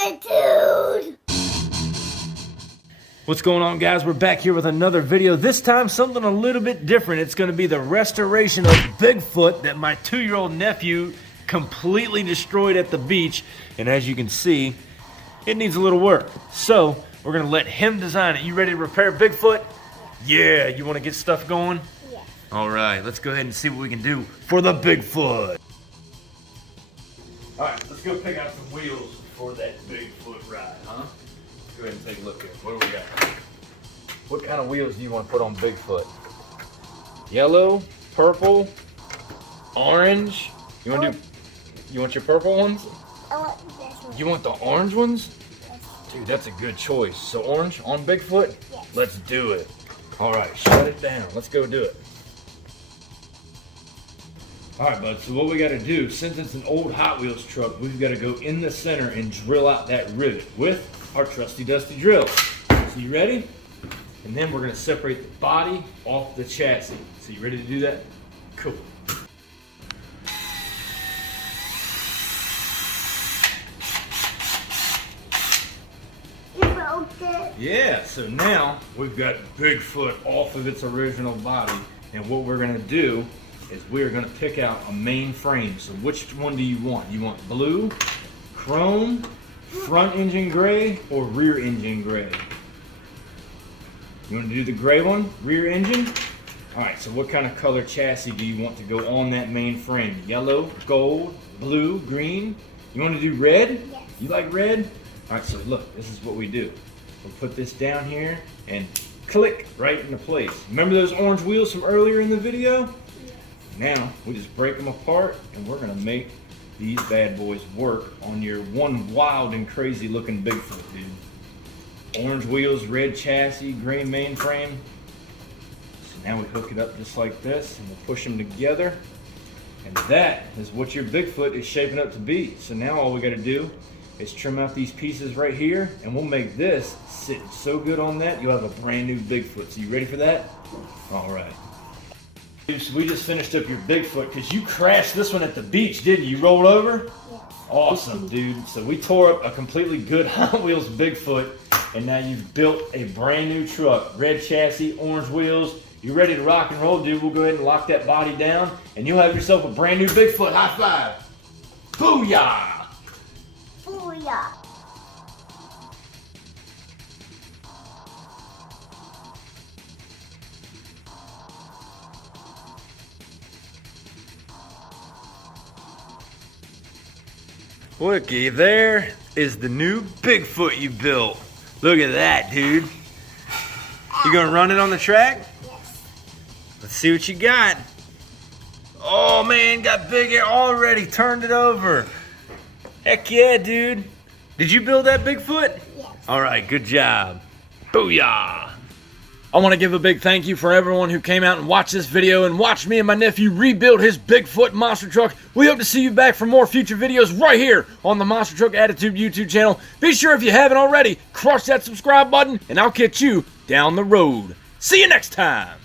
attitude! What's going on, guys? We're back here with another video. This time something a little bit different. It's going to be the restoration of Bigfoot that my 2-year-old nephew completely destroyed at the beach. And as you can see, it needs a little work. So we're going to let him design it. You ready to repair Bigfoot? Yeah, you want to get stuff going? Yeah. All right, let's go ahead and see what we can do for the Bigfoot. All right, let's go pick out some wheels for that Bigfoot ride, huh? Go ahead and take a look here. What do we got? What kind of wheels do you want to put on Bigfoot? Yellow, purple, orange. You want to do? You want your purple ones? I want this one. You want the orange ones? Yes. Dude, that's a good choice. So orange on Bigfoot? Yes. Let's do it. All right, shut it down. Let's go do it. All right, bud, so what we got to do, since it's an old Hot Wheels truck, we've got to go in the center and drill out that rivet with our trusty dusty drill. So you ready? And then we're going to separate the body off the chassis. So you ready to do that? Cool. You broke it. Yeah, so now we've got Bigfoot off of its original body. And what we're going to do is we're going to pick out a main frame. So which one do you want? You want blue, chrome, front engine gray, or rear engine gray? You want to do the gray one, rear engine? All right, so what kind of color chassis do you want to go on that main frame? Yellow, gold, blue, green? You want to do red? Yes. You like red? All right, so look, this is what we do. We'll put this down here and click right into place. Remember those orange wheels from earlier in the video? Now, we just break them apart and we're gonna make these bad boys work on your one wild and crazy looking Bigfoot, dude. Orange wheels, red chassis, gray mainframe. So now we hook it up just like this and we'll push them together. And that is what your Bigfoot is shaping up to be. So now all we gotta do is trim out these pieces right here and we'll make this sit so good on that, you'll have a brand new Bigfoot. So you ready for that? All right. So we just finished up your Bigfoot because you crashed this one at the beach, didn't you? You rolled over? Yes. Awesome, dude. So we tore up a completely good Hot Wheels Bigfoot and now you've built a brand new truck. Red chassis, orange wheels. You ready to rock and roll, dude? We'll go ahead and lock that body down and you'll have yourself a brand new Bigfoot. High five. Booyah! Booyah. Looky, there is the new Bigfoot you built. Look at that, dude. You gonna run it on the track? Yes. Let's see what you got. Oh man, got big already, turned it over. Heck yeah, dude. Did you build that Bigfoot? Yes. All right, good job. Booyah. I want to give a big thank you for everyone who came out and watched this video and watched me and my nephew rebuild his Bigfoot monster truck. We hope to see you back for more future videos right here on the Monster Truck Attitude YouTube channel. Be sure if you haven't already, crush that subscribe button and I'll catch you down the road. See you next time.